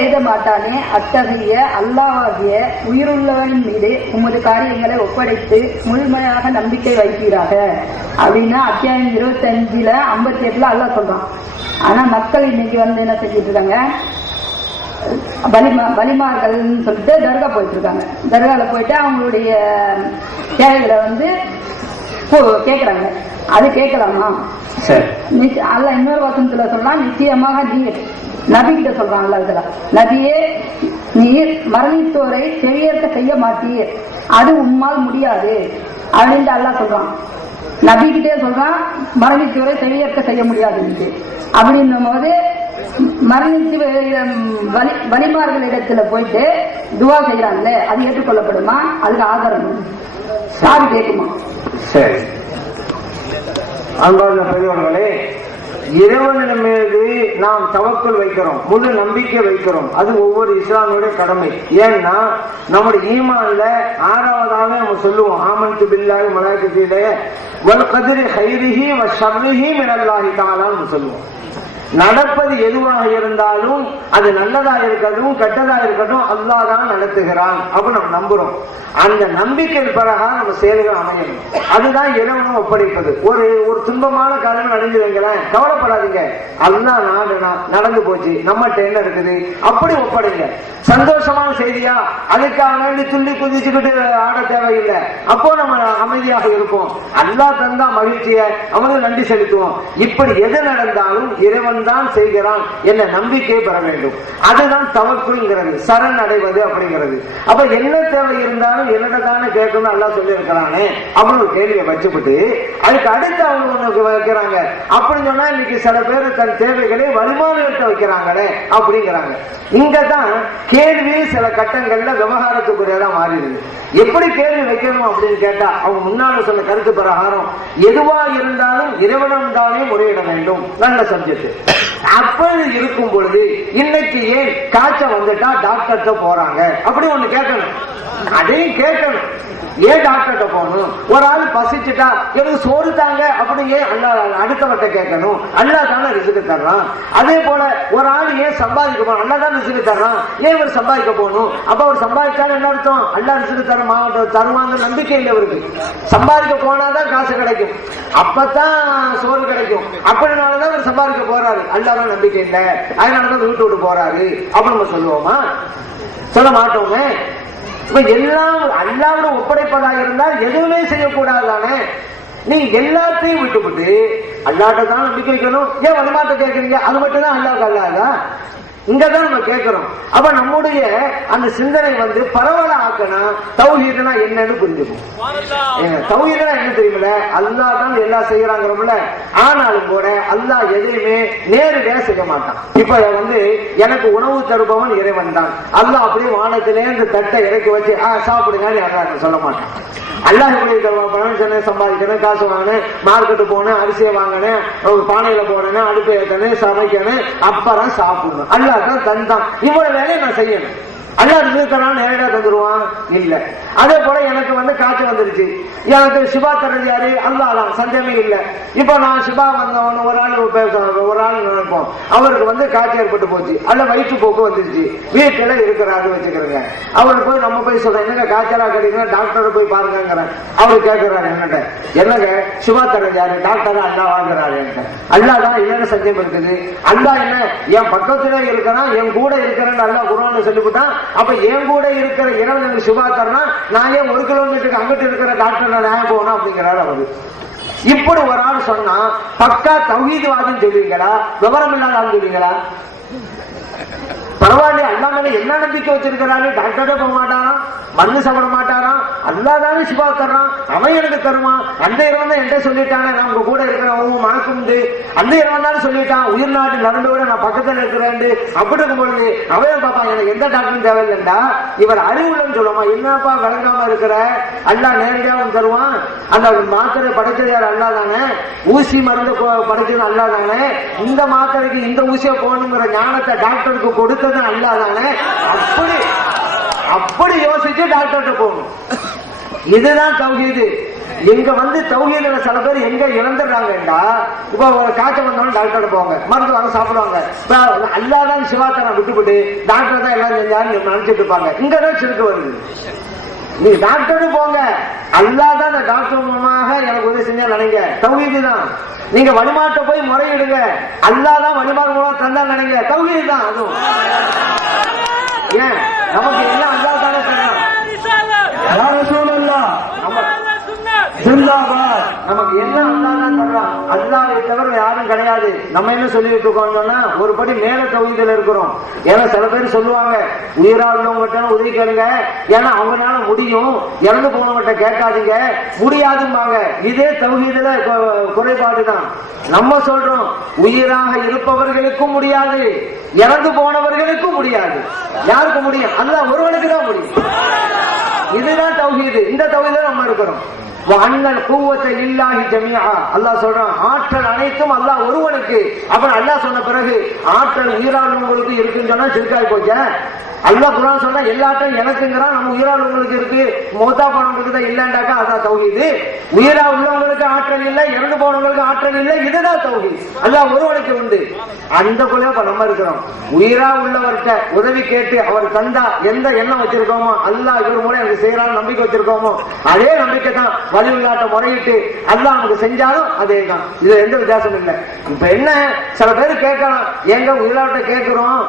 எழுத மாட்டானே அத்தகைய அல்லாஹ்வாகிய உயிருள்ளவனின் மீது உமது காரியங்களை ஒப்படைத்து முழுமையாக நம்பிக்கை வைப்பீராக அப்படின்னா அத்தியாயம் 25 58 அல்லாஹ் சொல்றான். ஆனா மக்கள் இன்னைக்கு வந்து என்ன செஞ்சிட்டு இருக்காங்க, வலிமார்கள்னு சொல்லிட்டு தர்கா போயிட்டு இருக்காங்க. தர்கால போயிட்டு அவங்களுடைய தேவைகளை வந்து கேட்கறாங்க. அது கேட்கலாமா? அல்லாஹ் இன்னொரு வசனத்துல சொல்றான், நிச்சயமாக நீர் நபி கிட்ட சொல்றான் அல்ல, இதுல நபியே நீர் மரணித்தோரை செவியேற்க செய்ய மாட்டீர், அது உம்மால் முடியாது அப்படின்னு அல்லாஹ் சொல்றான். நபி கிட்டே சொல்றான் மரணித்தோரை செவியேற்க செய்ய முடியாது அப்படின்னும் போது மரணித்து வலிமார்களிடத்துல போயிட்டு துவா செய்யறாங்களே, அது ஏற்றுக்கொள்ளப்படுமா? அதுக்கு ஆதாரம் சாதி கேட்குமா? சரி, அன்பார்ந்த பெரியவர்களே, இறைவனின் மீது நாம் தவக்குள் வைக்கிறோம், முழு நம்பிக்கை வைக்கிறோம். அது ஒவ்வொரு இஸ்லாமியுடைய கடமை. ஏன்னா நம்முடைய ஈமான்ல 6வதாக நம்ம சொல்லுவோம், ஆமன்து பில்லாஹி மலாயிகத்திலே வல் கத்ரி கைரிஹி வ ஷர்ரிஹி மினல்லாஹி தஆலான்னு சொல்லுவோம். நடப்பது எதுவாக இருந்தாலும் அது நல்லதா இருக்கட்டும் கெட்டதா இருக்கட்டும் அல்லாஹ் தான் நடத்துகிறான் அப்படின்னு நம்ம நம்புறோம். அந்த நம்பிக்கை பிரகாரம் நம்ம செயல்கள் அமையணும். அதுதான் இறைவனும் ஒப்படைப்பது. ஒரு துன்பமான காலம் நடந்து வைங்களேன், கவலைப்படாதீங்க, அல்லாஹ் நடந்து போச்சு, நம்மகிட்ட என்ன இருக்குது அப்படி ஒப்படைங்க. சந்தோஷமான செய்தியா அதுக்காக வேண்டி துள்ளி குதிச்சுக்கிட்டு ஆட தேவையில்லை. அப்போ நம்ம அமைதியாக இருப்போம். அல்லாஹ் தந்தா மகிழ்ச்சியை அவனுக்கு நன்றி செலுத்துவோம். இப்படி எது நடந்தாலும் இறைவன் தான் செய்கிறான் என்ற நம்பிக்கையை பெற வேண்டும். அதுதான் தவக்குள்ங்கிறது, சரண் அடைவது அப்படிங்கிறது. அப்ப என்ன தேவை இருந்தாலும் என்னதானே கேட்கணும் அல்லாஹ் சொல்லி இருக்கிறானே அப்படின்னு ஒரு கேள்வியை வச்சுக்கிட்டு அதுக்கு அடுத்து அவங்க ஒண்ணு வைக்கிறாங்க. அப்படின்னு சொன்னா இன்னைக்கு சில பேர் தன் தேவைகளை வலிமானத்தை வைக்கிறாங்களே அப்படிங்கிறாங்க. இங்கதான் கேள்வி சில கட்டங்கள்ல விவகாரத்துக்குரியதான் மாறிடுது. எப்படி கேள்வி வைக்கணும் அப்படின்னு கேட்டா அவங்க முன்னால சொன்ன கருத்து பிரகாரம் எதுவா இருந்தாலும் இறைவனம் தானே முறையிட வேண்டும். நல்ல சப்ஜெக்ட். அப்படி இருக்கும் பொழுது இன்னைக்கு ஏன் காய்ச்சல் வந்துட்டா டாக்டர்கிட்ட போறாங்க அப்படி ஒண்ணு கேட்கணும். அதையும் கேட்கணும், ஏன் டாக்டர்கிட்ட போகணும்? ஒரு ஆள் பசிச்சுட்டா எனக்கு சோறு தாங்க அப்படி ஏன் அடுத்தவர்கிட்ட கேட்கணும்? அல்லாஹ் தானே ரிஸ்க் தர்றான். அதே போல ஒரு ஆள் ஏன் சம்பாதிக்க போகணும்? அல்லாஹ் தான் ரிஸ்க் தர்றான், ஏன் இவர் சம்பாதிக்க போகணும்? அப்ப அவர் சம்பாதிச்சாலும் என்ன அர்த்தம்? அல்லாஹ் ரிஸ்க் தருவாங்க நம்பிக்கை இல்லை அவருக்கு. சம்பாதிக்க போனாதான் காசு கிடைக்கும், அப்பதான் சோறு கிடைக்கும். அப்படினாலதான் அவர் சம்பாதிக்க போறாரு. அல்லாஹ் தான் நம்பிக்கை இல்லை, அதனாலதான் வீட்டு விட்டு போறாரு அப்படி நம்ம சொல்லுவோமா? சொல்ல மாட்டோமே. இப்ப எல்லாம் அல்லாஹ்வோட ஒப்படைப்பதாக இருந்தால் எதுவுமே செய்யக்கூடாதானே? நீங்க எல்லாத்தையும் விட்டுவிட்டு அல்லாஹ்ட்ட தான் நம்பிக்கை வைக்கணும். ஏன் வலிமாட்ட கேட்கறீங்க? அது மட்டும் தான் அல்லாஹ்க்கு அல்லாதா? இங்கதான் நம்ம கேட்கிறோம். அப்ப நம்முடைய அந்த சிந்தனை வந்து பரவலா ஆக்கணும். தௌஹீதுனா என்னன்னு புரிஞ்சுக்கும். தௌஹீதுனா என்ன தெரியுமில்ல, அல்லாஹ் தான் எல்லாம் செய்யறாங்கிறோம்ல. ஆனாலும் கூட அல்லாஹ் எதையுமே நேரடியா செய்ய மாட்டான். இப்ப வந்து எனக்கு உணவு தருபவன் இறைவன் தான். அல்லாஹ் அப்படியே வானத்திலே இந்த தட்டை இறக்கி வச்சு சாப்பிடுங்கன்னு யாரும் சொல்ல மாட்டான். அல்லாஹ் சம்பாதிக்கணும், காசு வாங்கினேன், மார்க்கெட்டு போனேன், அரிசியை வாங்கினேன், பானையில போனேன், அடுப்பு ஏற்றணும், சமைக்கணும், அப்புறம் சாப்பிடணும். அல்லாஹ் தான் தந்தான். இவ்வளவு வேலையை நான் செய்யணும். அல்லாஹ் இருக்கிறான் நேரடியா தந்துருவான் இல்ல. அதே போல எனக்கு வந்து காய்ச்சல் வந்துருச்சு, எனக்கு சிபா தர்றது யாரு? அல்லாஹ் தான், சந்தேகமே இல்லை. இப்ப நான் சிபா வந்தவன் ஒரு ஆள் நினைப்போம், அவருக்கு வந்து காய்ச்சல் ஏற்பட்டு போச்சு, அல்ல வயிற்று போக்கு வந்துருச்சு, வீட்டுல இருக்கிறாரு வச்சுக்கிறேங்க. அவருக்கு போய் நம்ம போய் சொல்றேன், என்னங்க காய்ச்சலா கிடைக்குங்க, டாக்டரை போய் பாருங்கிறேன். அவரு கேட்கிறாரு என்னங்க, என்னங்க சிபா தர்றது யாரு? டாக்டர் அல்லாஹ் வாங்குறாரு. அல்லாஹ் தான் இல்லைன்னு சந்தேகம் இருக்குது. அல்லாஹ் என்ன என் பக்கத்துல இருக்கிறான், என் கூட இருக்கிறேன்னு அல்லாஹ் குர்ஆன்ல சொல்லிவிட்டான். அப்ப என் கூட இருக்கிற இறைவன் சிபா தரனா, நான் ஏன் 1 கிலோமீட்டருக்கு அங்கிட்டு இருக்கிற டாக்டர் நான் போகணும் அப்படிங்கிறாரு அவரு. இப்படி ஒரு ஆள் சொன்னா பக்கா தௌஹீத்வாதின்னு சொல்லுவீங்களா, விவரம் இல்லாத ஆள் சொல்லுவீங்களா? பரவாயில்ல, அல்லாஹ் மேல என்ன நம்பிக்கை வச்சிருக்கிறாரு? டாக்டரே போக மாட்டாராம், மருந்து சாப்பிட மாட்டாராம், அல்லாஹ் தானே சிபா தர்றான், அவன் எனக்கு தருவான். அந்த இறைவன் தான் என்கிட்ட சொல்லிட்டானே, நான் உங்க கூட இருக்கிறேன், மணக்கும் அந்த இறைவன் தானே சொல்லிட்டான், உயிர் நாட்டு நரண்டோட நான் பக்கத்துல இருக்கிறேன். அப்படி இருக்கும் பொழுது அவன் பாப்பா எனக்கு எந்த டாக்டரும் தேவையில்லைண்டா, இவர் அறிவுள்ளன்னு சொல்லுமா, என்னப்பா விளங்காம இருக்கிற, அல்லாஹ் நேரடியாவும் தருவான். அந்த மாத்திரை படைச்சது யார்? அல்லாஹ் தானே. ஊசி மருந்து படைச்சது அல்லாஹ் தானே. இந்த மாத்திரைக்கு இந்த ஊசியை போகணுங்கிற ஞானத்தை டாக்டருக்கு கொடுத்தது அல்லாஹ் தானே. அப்படி யோசிச்சு டாக்டர்கிட்ட போகணும். இதுதான் தௌஹீது. இங்க வந்து தௌஹீதுல சில பேர் எங்க இழந்துடுறாங்கடா. இப்ப காய்ச்சல் வந்தவங்க டாக்டர் போவாங்க, மருந்து வாங்க சாப்பிடுவாங்க. அல்லாதான் சிவாத்தனை விட்டுவிட்டு டாக்டர் தான் எல்லாம் செஞ்சாருன்னு நினைச்சிட்டு இருப்பாங்க. இங்கதான் சிறுக்கு வருது. நீங்க டாக்டரு போங்க, அல்லாதான் அந்த டாக்டர் மூலமாக எனக்கு உதவி செஞ்சா நினைங்க, தௌஹீது தான். நீங்க வழிமாட்ட போய் முறையிடுங்க, அல்லாதான் வழிமாறு மூலம் தந்தா நினைங்க, தௌஹீது தான். அதுவும் ஏன் நமக்கு எல்லாம் அல்லா தானே சொன்னான். நமக்கு எல்லாம் அல்லாதான் சொல்றான். அல்லாஹ்வை தவிர யாரும் கிடையாது. நம்ம என்ன சொல்லிட்டு இருக்கோம்னா ஒரு படி மேல தௌஹீதுல இருக்கிறோம். ஏன்னா சில பேர் சொல்லுவாங்க உயிரா உள்ளவங்கிட்ட உதவி கேளுங்க, ஏன்னா அவங்களால முடியும், இறந்து போனவங்கிட்ட கேட்காதீங்க, முடியாதும்பாங்க. இதே தௌஹீதுல குறைபாடுதான். நம்ம சொல்றோம் உயிராக இருப்பவர்களுக்கும் முடியாது, இறந்து போனவர்களுக்கும் முடியாது. யாருக்கு முடியும்? அல்லாஹ் ஒருவனுக்கு தான் முடியும். இதுதான் தௌஹீது. இந்த தௌஹீதுல நம்ம இருக்கிறோம். அல்லாஹ் சொல்றான் ஆற்றல் அனைத்தும் அல்லாஹ் ஒருவனுக்கு. அப்புறம் அல்லாஹ் சொன்ன பிறகு ஆற்றல் உயிராளர்களுக்கு இருக்குன்னு சொன்னா சிறுக்காய் போச்ச. அல்லாஹ் குர்ஆன் சொன்னா எல்லாத்தையும் எனக்குங்கிறான். நம்ம உயிராளர்களுக்கு இருக்கு, மௌத்தா போனவங்களுக்கு தான் இல்லைண்டாக்கா அதான் தௌஹீது. உயிரா உள்ளவங்களுக்கு ஆற்றல் இல்லை, இறந்து போனவங்களுக்கு ஆற்றல் இல்லை, இதுதான் தௌஹீது. அல்லாஹ் ஒருவனுக்கு உண்டு. அந்த குள்ள நம்ம இருக்கிறோம். உயிரா உள்ளவர்கிட்ட உதவி கேட்டு அவர் தந்தா எந்த எண்ணம் வச்சிருக்கோமோ, அல்லாஹ் இவர் மூலம் எனக்கு செய்யறான்னு நம்பிக்கை வச்சிருக்கோமோ, அதே நம்பிக்கை தான் வழி உள்ளாட்ட முறையிட்டு அல்லாஹ் நமக்கு செஞ்சாலும் அதே தான். இதுல எந்த வித்தியாசம் இல்லை. இப்ப என்ன சில பேர் கேட்கலாம், எங்க உயிராட்ட கேட்கிறோம்,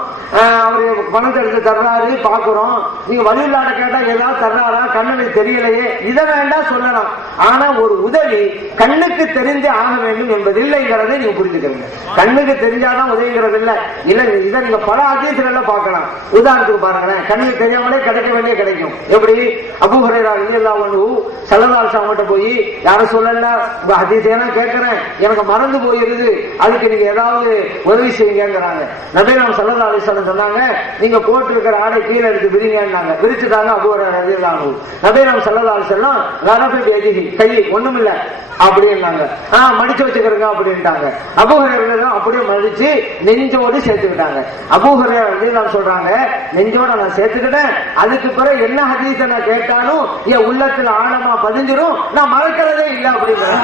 அவரு பணத்தை எடுத்து தர்றாரு பாக்குறோம், நீங்க வழி உள்ளாட்ட கேட்டா ஏதாவது தர்றாரா கண்ணுக்கு தெரியலையே, இதை வேண்டாம் சொல்லலாம். ஆனா ஒரு உதவி கண்ணுக்கு தெரிந்தே ஆக வேண்டும் என்பது இல்லைங்கிறதை நீங்க புரிஞ்சுக்கிறீங்க. கண்ணுக்கு தெரிஞ்சாதான் உதவிங்கிறது இல்லை. இல்ல இதை நீங்க பல அதிசயங்கள்ல பார்க்கலாம். உதாரணத்துக்கு பாருங்களேன், கண்ணுக்கு தெரியாமலே கிடைக்க வேண்டிய கிடைக்கும். எப்படி அபூ ஹுரைரா ரலியல்லாஹு அன்ஹு ஸல்லல்லாஹு அலைஹி வஸல்லம் போய் யாரும் சொல்லல, உங்க ஹதீஸெல்லாம் கேட்கிறேன், எனக்கு மறந்து போயிருது, அதுக்கு நீங்க ஏதாவது உதவி செய்யுங்கிறாங்க. நபி நாயகம் ஸல்லல்லாஹு அலைஹி வஸல்லம் சொன்னாங்க, நீங்க போட்டு இருக்கிற ஆடை கீழே எடுத்து விரிங்கன்னாங்க. விரிச்சுட்டாங்க அபூ ஹுரைரா ரலியல்லாஹு அன்ஹு. நபி நாயகம் ஸல்லல்லாஹு அலைஹி வஸல்லம் லரஃபி யதிஹி, கை ஒண்ணுமில்ல அப்படின்னாங்க. மடிச்சு வச்சுக்கிறங்க அப்படின்ட்டாங்க. அபூ ஹுரைரா அப்படியே மடிச்சு நெஞ்சோடு சேர்த்துக்கிட்டாங்க. அபூ ஹுரைரா ரலியல்லாஹு சொல்றாங்க, நெஞ்சோட நான் சேர்த்துக்கிட்டேன், அதுக்கு பிறகு என்ன ஹதீஸை நான் கேட்டாலும் என் உள்ளத்துல ஆழமா பதிஞ்சிரும், நான் மறக்கிறதே இல்லை அப்படிங்கிறேன்.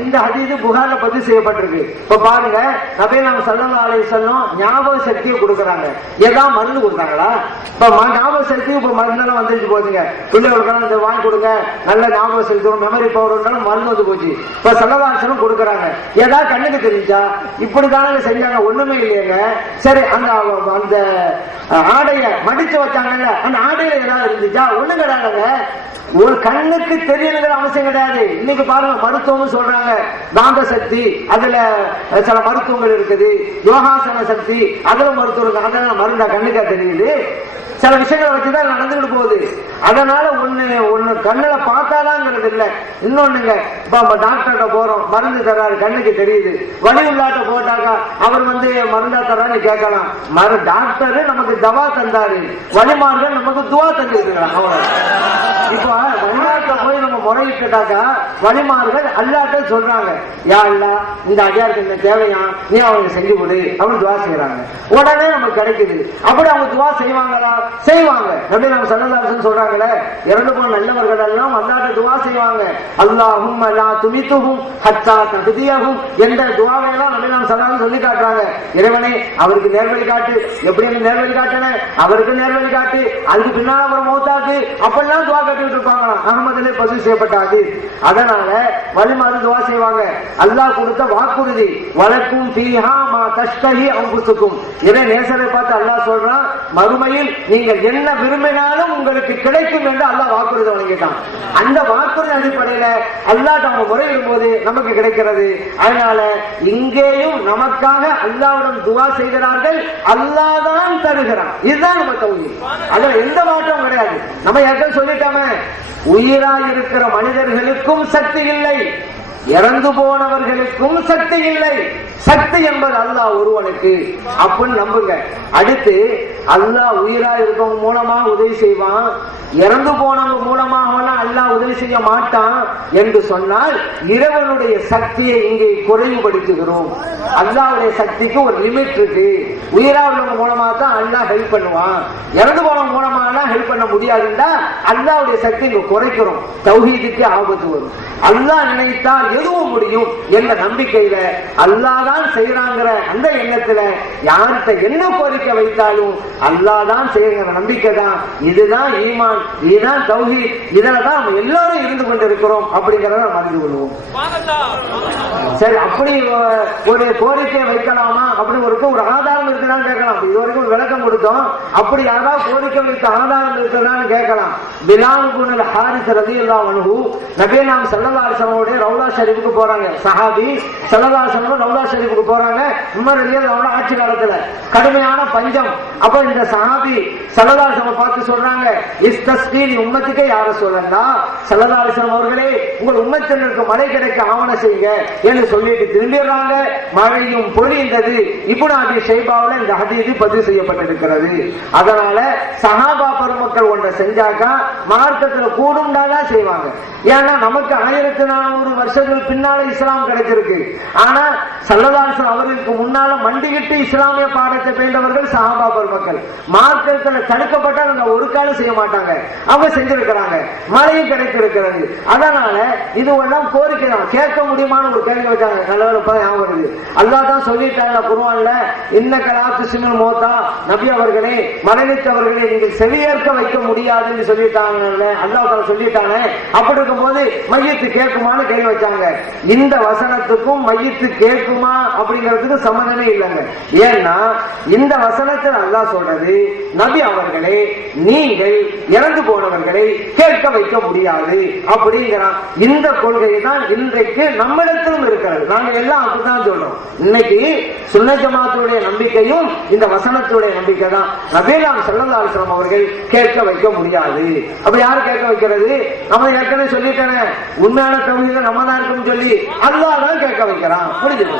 இந்த ஹதீஸ் புகார்ல பதிவு செய்யப்பட்டிருக்கு. இப்ப பாருங்க, நபி நாயகம் ஸல்லல்லாஹு அலைஹி வஸல்லம் ஞாபக சக்தியை கொடுக்கறாங்க. ஏதாவது மருந்து கொடுத்தாங்களா? இப்ப ஞாபக சக்தி இப்ப மருந்தெல்லாம் வந்துட்டு போகுதுங்க. பிள்ளைகளுக்கெல்லாம் இந்த வாங்கி கொடுங்க, நல்ல ஞாபக சக்தி மெமரி பவர் இருந்தாலும் மருந்து வந்து போச்சு. இப்ப ஸல்லல்லாஹு அலைஹி வஸல்லம் கொடுக்கறாங்க. ஏதாவது கண்ணுக்கு தெரிஞ்சா இப்படிதானே செஞ்சாங்க, ஒண்ணுமே இல்லையங்க. சரி, அந்த அந்த ஆடைய மடிச்சு வச்சாங்கல்ல, அந்த ஆடையில ஏதாவது இருந்துச்சா? ஒண்ணு கிடையாதுங்க. ஒரு கண்ணுக்கு தெரியணுங்கிற அவசியம் கிடையாது. இன்னைக்கு பாருங்க, மருத்துவம் சொல்றாங்க, காந்த சக்தி அதுல சில மருத்துவங்கள் இருக்குது, யோகாசன சக்தி அதுல மருத்துவம் இருக்கு. அதனால மருந்தா கண்ணுக்கா தெரியுது? சில விஷயங்களை வச்சுதான் நடந்துகிட்டு போகுது. அதனால ஒண்ணு கண்ணுல பார்த்தாலாங்கிறது இல்ல. இன்னொன்னுங்க, இப்ப டாக்டர்கிட்ட போறோம், மருந்து தர்றாரு, கண்ணுக்கு தெரியுது. வலி உள்ளாட்ட போட்டாக்கா அவர் மருந்தா தர்றான்னு கேட்கலாம். டாக்டர் நமக்கு தவா தந்தாரு, வழிமார்கள் நமக்கு துவா தந்துருக்கிறாங்க. இப்ப வழிமாட்ட போய் நம்ம முறையிட்டாக்கா வழிமார்கள் அல்லாட்ட சொல்றாங்க, யா அல்லா இந்த அடியாருக்கு இந்த தேவையா, நீ அவங்களுக்கு செஞ்சு கொடு அப்படின்னு துவா செய்யறாங்க. உடனே நமக்கு கிடைக்குது. அப்படி அவங்க துவா செய்வாங்களா? செய்வாங்க. நபி நாயகம் ஸல்லல்லாஹு அலைஹி வஸல்லம் சொல்றாங்களே, இறந்து போன நல்லவர்கள் எல்லாம் அல்லாஹ்ட்ட துஆ செய்வாங்க. அல்லாஹும்ம லா துமித்துஹும் ஹத்தா தஹ்தியஹும் என்ற துஆவை எல்லாம் நபி நாயகம் ஸல்லல்லாஹு அலைஹி வஸல்லம் சொல்லி காட்டுறாங்க. இறைவனே அவருக்கு நேர்வழி காட்டு, எப்படி நேர்வழி காட்டணும், அவருக்கு நேர்வழி காட்டு, அதுக்கு பின்னால அவர் மௌத்தாக்கு, அப்பெல்லாம் துஆ கட்டிட்டு இருப்பாங்களாம். அஹ்மதிலே பதிவு செய்யப்பட்டாது. அதனால வலிமாறு துஆ செய்வாங்க. அல்லாஹ் கொடுத்த வாக்குறுதி, வலக்கும் ஃபீஹா மா தஷ்தஹி அன்ஃபுசுக்கும். இறை நேசரை பார்த்து அல்லாஹ் சொல்றான், மறுமையில் நீங்கள் என்ன விரும்பினாலும் உங்களுக்கு கிடைக்கும் என்று அல்லாஹ் வாக்குறுதி வழங்கிட்டான். அந்த வாக்குறுதி அடிப்படையில அல்லாஹ் நம்ம முறையிடும் போது நமக்கு கிடைக்கிறது. அதனால இங்கேயும் நமக்காக அல்லாஹ்விடம் துஆ செய்கிறார்கள், அல்லாஹ் தான் தருகிறான். இதுதான் நம்ம தௌஹீத். அதுல எந்த மாற்றமும் கிடையாது. நம்ம ஏற்கனவே சொல்லிட்டோமே, உயிராய் இருக்கிற மனிதர்களுக்கும் சக்தி இல்லை, இறந்து போனவர்களுக்கும் சக்தி இல்லை, சக்தி என்பது அல்லாஹ் ஒருவனுக்கு அப்படின்னு நம்புங்க. அடுத்து அல்லாஹ் உயிரா இருக்கவங்க மூலமா உதவி செய்வான், இறந்து போனவங்க மூலமாக அல்லாஹ் உதவி செய்ய மாட்டான் என்று சொன்னால் இறைவனுடைய சக்தியை இங்கே குறைவுபடுத்துகிறோம். அல்லாஹ்வுடைய சக்திக்கு ஒரு லிமிட் இருக்கு. உயிரா உள்ளவங்க மூலமா தான் அல்லாஹ் ஹெல்ப் பண்ணுவான், இறந்து போனவங்க மூலமா ஹெல்ப் பண்ண முடியாதுன்னா அல்லாஹ்வுடைய சக்தி இங்க குறைக்கிறோம். தௌஹீதுக்கு ஆபத்து வரும். அல்லாஹ் நினைத்தால் எதுவும் முடியும் என்ற நம்பிக்கையில அல்லாஹ் தான் செய்யறாங்கிற அந்த எண்ணத்துல யார்கிட்ட என்ன கோரிக்கை வைத்தாலும் அல்லாஹ் தான் செய்யற நம்பிக்கை தான். இதுதான் ஈமான், இதுதான் தௌஹீத். இதுலதான் நம்ம எல்லாரும் இருந்து கொண்டிருக்கிறோம் அப்படிங்கறத மறந்து கொள்வோம். சரி, அப்படி ஒரு கோரிக்கை வைக்கலாமா அப்படின்னு ஒரு ஆதாரம் இருக்குதான்னு கேட்கலாம். இதுவரைக்கும் ஒரு விளக்கம் கொடுத்தோம். அப்படி யாராவது கோரிக்கை வைத்த ஆதாரம் இருக்குதான்னு கேட்கலாம். பிலால் இப்னு ஹாரிஸ் ரலியல்லாஹு அன்ஹு நபியனாம் ஸல்லல்லாஹு அலைஹி வஸல்லம் ரவுலா ஷரீஃபுக்கு போறாங்க. சஹாபி ஸல்லல்லாஹு அலைஹி வஸல்லம் ரவுலா ஷரீஃபுக்கு போறாங்க. உமர் ரலியல்லாஹு அன்ஹு ஆட்சி காலத்துல கடுமையான பஞ்சம். அப்ப இந்த சஹாபி ஸல்லல்லாஹு அலைஹி வஸல்லம் பார்த்து சொல்றாங்க, இஸ்தஸ்கீனி உம்மத்துக்கே யார சொல்லண்டா, ஸல்லல்லாஹு அலைஹி வஸல்லம் அவர்களே உங்கள் உம்மத்தினருக்கு மழை கிடைக்க ஆவண செய்யுங்க என்று சொல்லிட்டு திரும்பிடுறாங்க. மழையும் பொழிந்தது. இப்னு அபீ ஷைபாவுல இந்த ஹதீஸ் பதிவு செய்யப்பட்டிருக்கிறது. அதனால சஹாபா பெருமக்கள் ஒன்றை செஞ்சாக்கா மார்க்கத்துல கூடும்டாதான் செய்வாங்க. ஏன்னா நமக்கு 1400 வருஷங்கள் பின்னால இஸ்லாம் கிடைச்சிருக்கு. ஆனா ஸல்லல்லாஹு அலைஹி வஸல்லம் அவர்களுக்கு முன்னால மண்டிகிட்டு இஸ்லாமிய பாடத்தை பயின்றவர்கள் சஹாபா பெருமக்கள். மார்க்கத்துல தடுக்கப்பட்டால் அவங்க ஒரு காலம் செய்ய மாட்டாங்க, அவங்க செஞ்சிருக்கிறாங்க. மழையும் கிடைத்திருக்கிறது. அதனால இது எல்லாம் கோரிக்கை தான். கேட்க முடியுமான ஒரு கேள்வி வச்சாங்க. நல்ல ஞாபகம் வருது. அல்லாஹ் தான் சொல்லிட்டாங்க குர்ஆன்ல, இன்னக லா துஸ்மில் மௌதா, நபி அவர்களே மரணித்தவர்களை நீங்கள் செவியேற்க வைக்க முடியாது என்று சொல்லிட்டாங்க. அல்லாஹ் தஆலா சொல்லிட்டாங்க. அப்படி இருக்கும்போது மையத்து கேட்குமான்னு கேள்வி வச்சாங்க. இந்த வசனத்துக்கும் மையத்து கேட்குமா அப்படிங்கிறதுக்கு சம்பந்தமே இல்லைங்க. ஏன்னா இந்த வசனத்தில் அல்லாஹ் சொல்றது, நபி அவர்களே நீங்கள் இறந்து போனவர்களை கேட்க வைக்க முடியாது அப்படிங்கிறான். இந்த கொள்கை தான் இன்றைக்கு நம்மிடத்திலும் இருக்கிறது. நாங்க எல்லாம் அப்படித்தான் சொல்றோம். இன்னைக்கு சுன்னத் ஜமாத்துடைய நம்பிக்கையும் இந்த வசனத்துடைய நம்பிக்கை தான். நபியலாம் ஸல்லல்லாஹு அலைஹி வஸல்லம் அவர்கள் கேட்க வைக்க முடியாது. அப்ப யாரு கேட்க வைக்கிறது? நம்ம ஏற்கனவே சொல்லிட்டேனே, உண்மையான தௌஹீத் நம்ம தான் இருக்குன்னு சொல்லி அல்லாஹ் தான் கேட்க வைக்கிறான். புரிஞ்சுது?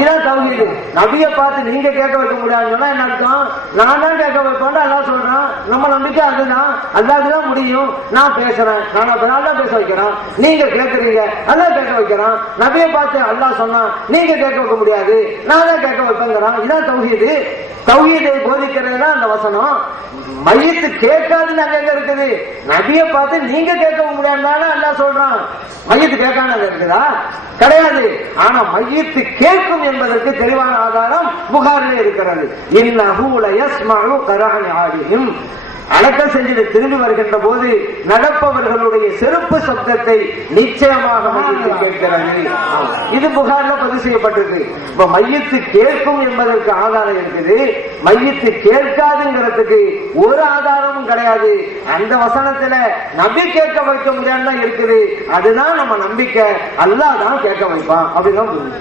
இதான் தௌஹீத். நபியை பார்த்து நீங்க கேட்க வைக்க முடியாதுன்னு சொன்னா என்ன அர்த்தம்? நான் தான் கேட்க வைப்பேன் அல்லாஹ் சொல்றான். நம்ம நம்பிக்கை அதுதான். அல்லாஹ் தான் முடியும். நான் பேசுறேன், நான் தான் பேச வைக்கிறேன், நீங்க கேட்கறீங்க, அல்லாஹ் கேட்க வைக்கிறான். நபியை பார்த்து அல்லாஹ் சொன்னா நீங்க கேட்க வைக்க முடியாது, நான் தான் கேட்க வைப்பேங்கிறான். இதான் தௌஹீத். தௌஹீதை போதிக்கிறதுனா அந்த வசனம். மையத்து கேட்காதுன்னு அங்க எங்க இருக்குது? நபியை பார்த்து நீங்க கேட்க முடியாதுன்னு அல்லாஹ் சொல்றான். மையத்து கேட்காம இருக்குதா? கிடையாது. ஆனா மையத்து கேட்கும் என்பதற்கு தெளிவான ஆதாரம் புகாரிலே இருக்கிறது. இன்னஹு லயஸ்மஉ கரானி ஆலிஹிம், அடக்கம் செஞ்சு திரும்பி வருகின்ற போது நடப்பவர்களுடைய செருப்பு சப்தத்தை நிச்சயமாக மையத்து கேட்கிறது. இது புகார்ல பதிவு செய்யப்பட்டிருக்கு. இப்ப மையத்து கேட்கும் என்பதற்கு ஆதாரம் இருக்குது, மையத்து கேட்காதுங்கிறதுக்கு ஒரு ஆதாரமும் கிடையாது. அந்த வசனத்துல நபி கேட்க வைக்க முடியாதுதான் இருக்குது. அதுதான் நம்ம நம்பிக்கை. அல்லாஹ் தான் கேட்க வைப்பான் அப்படிதான் புரியுது.